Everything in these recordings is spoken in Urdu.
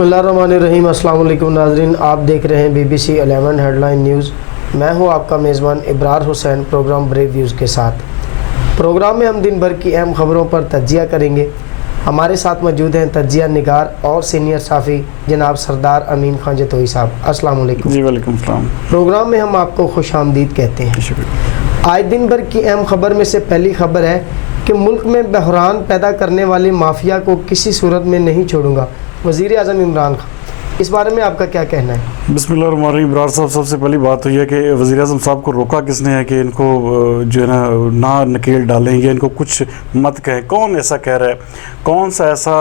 بسم اللہ الرحمن الرحیم۔ السلام علیکم ناظرین، آپ دیکھ رہے ہیں BBC 11 ہیڈ لائن نیوز۔ میں ہوں آپ کا میزبان ابرار حسین، پروگرام بریو ویوز کے ساتھ۔ پروگرام میں ہم دن بھر کی اہم خبروں پر تجزیہ کریں گے۔ ہمارے ساتھ موجود ہیں تجزیہ نگار اور سینئر صحافی جناب سردار امین خان جتوئی صاحب۔ السلام علیکم۔ جی وعلیکم السلام۔ پروگرام میں ہم آپ کو خوش آمدید کہتے ہیں۔ شکریہ۔ آج دن بھر کی اہم خبر میں سے پہلی خبر ہے کہ ملک میں بحران پیدا کرنے والی مافیا کو کسی صورت میں نہیں چھوڑوں گا، وزیر اعظم عمران خان۔ اس بارے میں آپ کا کیا کہنا ہے؟ بسم اللہ الرحمن الرحیم۔ ابرار صاحب، سب سے پہلی بات تو یہ ہے کہ وزیر اعظم صاحب کو روکا کس نے ہے کہ ان کو جو ہے نا نہ نکیل ڈالیں یا ان کو کچھ مت کہیں؟ کون ایسا کہہ رہا ہے؟ کون سا ایسا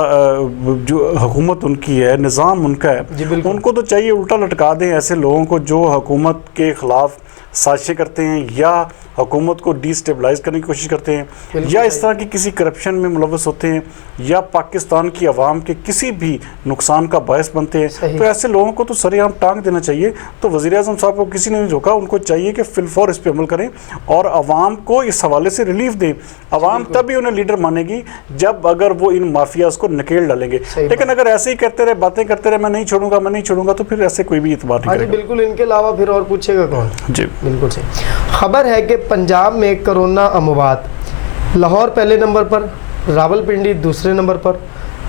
جو حکومت ان کی ہے، نظام ان کا ہے، ان کو تو چاہیے الٹا لٹکا دیں ایسے لوگوں کو جو حکومت کے خلاف سازشیں کرتے ہیں یا حکومت کو ڈی اسٹیبلائز کرنے کی کوشش کرتے ہیں یا اس طرح کی کسی کرپشن میں ملوث ہوتے ہیں یا پاکستان کی عوام کے کسی بھی نقصان کا باعث بنتے ہیں، تو ایسے لوگوں کو تو سر عام ٹانگ دینا چاہیے۔ تو وزیر اعظم صاحب کو کسی نے نہیں روکا، ان کو چاہیے کہ فی الفور اس پہ عمل کریں اور عوام کو اس حوالے سے ریلیف دیں۔ عوام تبھی انہیں لیڈر مانے گی جب اگر وہ ان مافیاز کو نکیل ڈالیں گے، لیکن اگر ایسے ہی کرتے رہے، باتیں کرتے رہے، میں نہیں چھوڑوں گا میں نہیں چھوڑوں گا، تو پھر ایسے کوئی بھی اعتبار نہیں کرے گا۔ بالکل، ان کے علاوہ پھر اور پوچھے گا کون؟ جی بالکل صحیح۔ خبر ہے کہ پنجاب میں کرونا اموات، لاہور پہلے نمبر پر، راولپنڈی دوسرے نمبر پر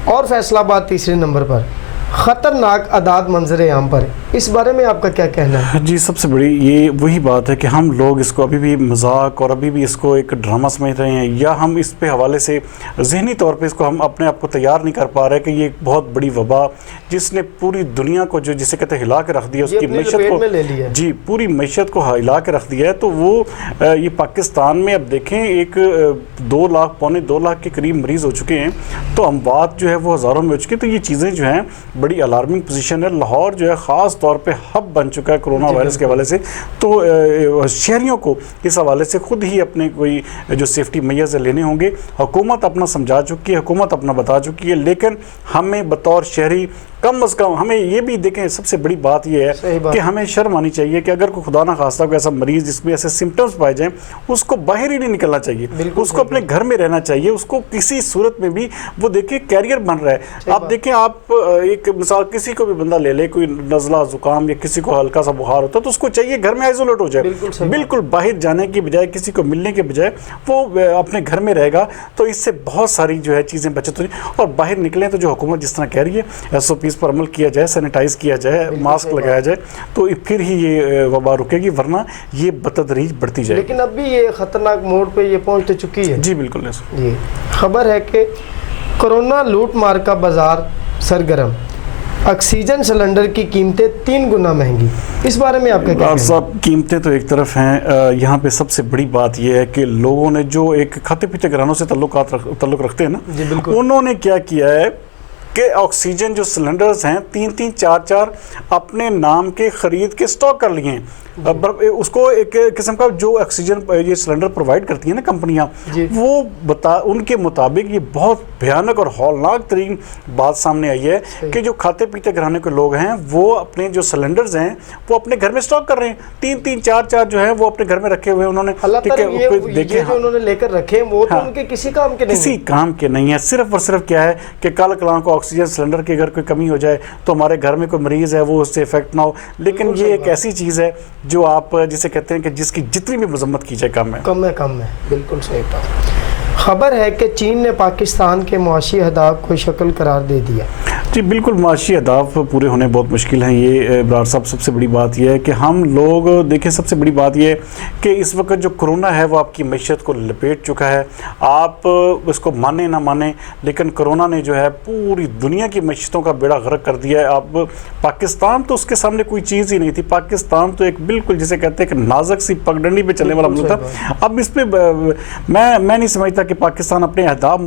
اور فیصل آباد تیسرے نمبر پر۔ خطرناک اعداد منظر عام پر، اس بارے میں آپ کا کیا کہنا ہے؟ جی، سب سے بڑی یہ وہی بات ہے کہ ہم لوگ اس کو ابھی بھی مذاق اور ابھی بھی اس کو ایک ڈرامہ سمجھ رہے ہیں، یا ہم اس پہ حوالے سے ذہنی طور پہ اس کو ہم اپنے آپ کو تیار نہیں کر پا رہے کہ یہ ایک بہت بڑی وبا جس نے پوری دنیا کو جو جسے کہتے ہیں ہلا کے رکھ دیا، اس کی معیشت کو، جی پوری معیشت کو ہلا کے رکھ دیا ہے۔ تو وہ یہ پاکستان میں اب دیکھیں ایک 2 لاکھ پونے 2 لاکھ کے قریب مریض ہو چکے ہیں، تو اموات جو ہے وہ ہزاروں میں ہو چکے ہیں۔ تو یہ چیزیں جو ہیں بڑی الارمنگ پوزیشن ہے۔ لاہور جو ہے خاص طور پہ ہب بن چکا ہے کرونا وائرس کے حوالے سے، تو شہریوں کو اس حوالے سے خود ہی اپنے کوئی جو سیفٹی میئرز لینے ہوں گے۔ حکومت اپنا سمجھا چکی ہے، حکومت اپنا بتا چکی ہے، لیکن ہمیں بطور شہری کم از کم ہمیں یہ بھی دیکھیں، سب سے بڑی بات یہ ہے کہ ہمیں شرم آنی چاہیے کہ اگر کوئی خدا نہ خواستہ کوئی ایسا مریض جس میں ایسے سمٹمز پائے جائیں، اس کو باہر ہی نہیں نکلنا چاہیے، اس کو اپنے گھر میں رہنا چاہیے۔ اس کو کسی صورت میں بھی وہ دیکھیں کیریئر بن رہا ہے۔ آپ دیکھیں، آپ ایک مثال کسی کو بھی بندہ لے لے، کوئی نزلہ زکام یا کسی کو ہلکا سا بخار ہوتا ہے تو اس کو چاہیے گھر میں آئسولیٹ ہو جائے، بالکل باہر جانے کی بجائے، کسی کو ملنے کے بجائے وہ اپنے گھر میں رہے گا، تو اس سے بہت ساری جو ہے چیزیں بچت ہو رہی۔ اور باہر نکلیں تو جو حکومت جس طرح کہہ رہی ہے SOPs پر عمل کیا جائے، سینیٹائز کیا جائے، ماسک لگایا جائے، تو پھر ہی یہ وبا رکے گی، ورنہ یہ بتدریج بڑھتی جائے۔ لیکن اب بھی یہ خطرناک موڑ پہ یہ پہنچ چکی ہے۔ جی بالکل ایسا۔ جی، خبر ہے کہ کورونا لوٹ مار کا بازار سرگرم، آکسیجن سلنڈر کی قیمتیں 3 گنا مہنگی، اس بارے میں آپ کا کیا کہنا ہے؟ صاحب، قیمتیں تو ایک طرف ہیں، یہاں پہ سب سے بڑی بات یہ ہے کہ لوگوں نے جو ایک کھاتے پیتے گھرانوں سے تعلق رکھتے ہیں نا، انہوں نے کیا کیا ہے کہ آکسیجن جو سلنڈرز ہیں 3-3 4-4 اپنے نام کے خرید کے سٹاک کر لیے ہیں۔ اس کو ایک قسم کا جو آکسیجن یہ سلنڈر پرووائڈ کرتی ہیں نا کمپنیاں، وہ ان کے مطابق یہ بہت بھیانک اور ہولناک ترین بات سامنے آئی ہے کہ جو کھاتے پیتے گھرانے کے لوگ ہیں وہ اپنے جو سلنڈرز ہیں وہ اپنے گھر میں سٹاک کر رہے ہیں، 3-3 4-4 جو ہیں وہ اپنے گھر میں رکھے ہوئے انہوں نے۔ یہ جو انہوں نے لے کر رکھے وہ تو ان کے کسی کام کے نہیں، کسی کام کے نہیں ہے، صرف اور صرف کیا ہے کہ کل کلاں کو آکسیجن سلنڈر کی اگر کوئی کمی ہو جائے تو ہمارے گھر میں کوئی مریض ہے وہ اس سے افیکٹ نہ ہو۔ لیکن یہ ایک ایسی چیز ہے جو آپ جسے کہتے ہیں کہ جس کی جتنی بھی مذمت کی جائے کم ہے۔ بالکل صحیح بات۔ خبر ہے کہ چین نے پاکستان کے معاشی اہداف کو شکل قرار دے دیا۔ جی بالکل، معاشی اہداف پورے ہونے بہت مشکل ہیں۔ یہ ابرار صاحب، سب سے بڑی بات یہ ہے کہ ہم لوگ دیکھیں، سب سے بڑی بات یہ ہے کہ اس وقت جو کرونا ہے وہ آپ کی معیشت کو لپیٹ چکا ہے۔ آپ اس کو مانیں نہ مانیں، لیکن کرونا نے جو ہے پوری دنیا کی معیشتوں کا بیڑا غرق کر دیا ہے۔ اب پاکستان تو اس کے سامنے کوئی چیز ہی نہیں تھی، پاکستان تو ایک بالکل جسے کہتے ہیں کہ نازک سی پگڈنڈی پہ چلنے والا ملک تھا۔ اب اس پہ میں نہیں سمجھتا کہ پاکستان اپنے اہداف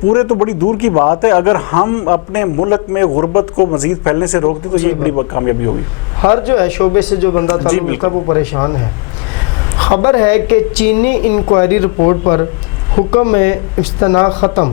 پورے تو بڑی دور کی بات ہے، اگر ہم اپنے ملک میں غربت کو مزید پھیلنے سے روک دیں تو یہ بڑی کامیابی ہوگی۔ ہر جو ہے شعبے سے جو بندہ تعلق ہے وہ پریشان ہے۔ خبر ہے کہ چینی انکوائری رپورٹ پر حکم امتناع ختم،